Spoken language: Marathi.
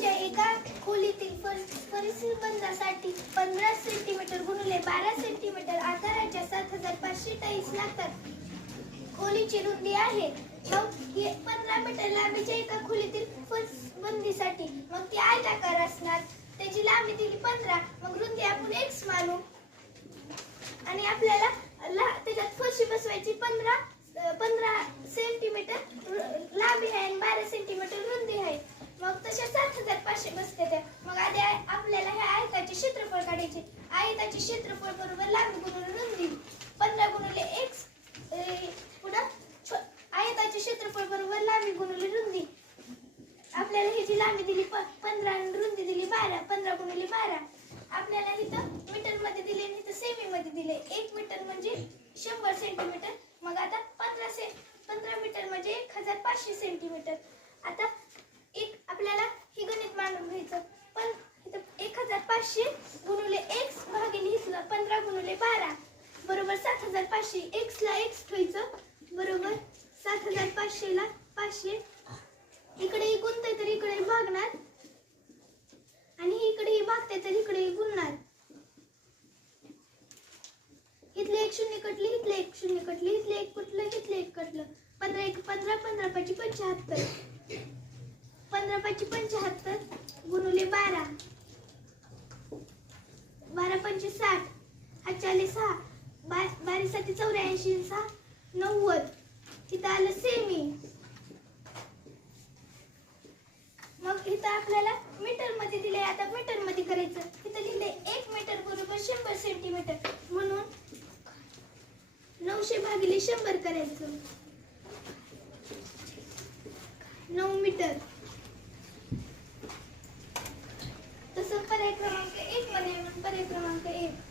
तुमच्या एका खोलीतील परिसंबंधासाठी पंधरा सेंटीमीटर गुणले बारा सेंटीमीटर आकाराच्या सात हजार पाचशे टाईल्स लागतात. खोलीची रुंदी आहे. मग हे पंधरा मीटर लांबीच्या एका खोलीतील बंदीसाठी मग ती आयताकार असणार. त्याची लांबी दिली पंधरा मग रुंदी आपण एक्स मानू. आणि आपल्याला त्याच्यात फरशी बसवायची पंधरा सेंटीमीटर रु- लांबी आहे आणि बारा सेंटीमीटर रुंदी आहे मग तशा सात बसते त्या. मग आधी आपल्याला ह्या आयताचे क्षेत्रफळ काढायचे. आयताचे क्षेत्रफळ बरोबर लांबी गुणिले रुंदी. पंधरा गुणिले एक्स पुन्हा आयताचे क्षेत्रफळ बरोबर लांबी गुणिले रुंदी. आपल्याला ह्याची लांबी दिली प- पंधरा आणि रुंदी दिली बारा. पंधरा गुणिले बारा. आपल्याला इथं मीटरमध्ये दिले आणि इथं सेमी मध्ये दिले. एक मीटर म्हणजे शंभर सेंटीमीटर. मग आता पंधरा से पंधरा मीटर म्हणजे एक हजार पाचशे सेंटीमीटर. आता एक आपल्याला हे गणित मांडून घ्यायचं पण इथं एक हजार पाचशे गुणुले एक्स भागिले हिसला पंधरा गुणुले बारा. बरोबर सात हजार पाचशे एक्स ला एक्स ठेवायचं. बरोबर सात हजार पाचशे ला पाचशे. इकडे गुणतंय तर इकडे भागणार. आणि इकडे भागते तर इकडे गुणणार. इथले एक शून्य कटले इथले एक शून्य कटले इथले एक कुठलं इथले एक कटलं. पंधरा एक पंधरा पंधरा पाचशे पंच्याहत्तर. पंधरा पाचशे पंच्याहत्तर गुणुले बारा. बारा पंचे साठ. हा चाळीस सहा बा बारीसाठी चौऱ्याऐंशी सहा. नव्वद. इथं आलं सेमी मग इथं आपल्याला मीटरमध्ये दिले आता मीटरमध्ये करायचं. इथं लिहिले एक मीटर बरोबर शंभर सेंटीमीटर म्हणून नऊशे भागिले शंभर करायचं. नऊ मीटर Parehas naman kayo.